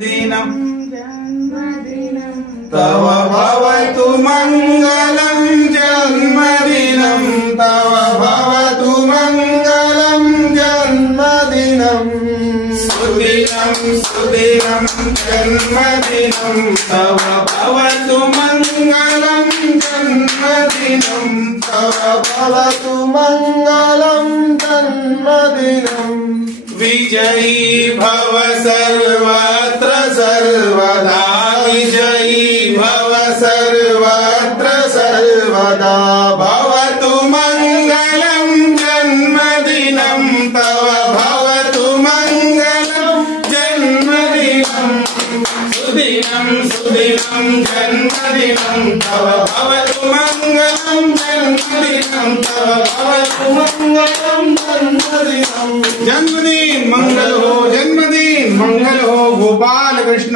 दिनं तव भवतु मंगलं जन्मदिनं तव भवतु मंगलं जन्मदिनं सुदिनं सुदिनं जन्मदिनं तव भवतु मंगलं जन्मदिनं तव भवतु मंगलं जन्मदिनं विजयी भव सर्वत्र सर्वदा विजयी भव सर्वत्र सर्वदा भवतु मंगलं जन्मदिनं तव भवतु मंगलं जन्मदिनं सुदिनं सुदिनं जन्मदिनं तव भवतु मंगलं जन्मदिनं तव भवतु मंगलं जन्मदिनं जन्मदिन मंगल हो गोपाल कृष्ण।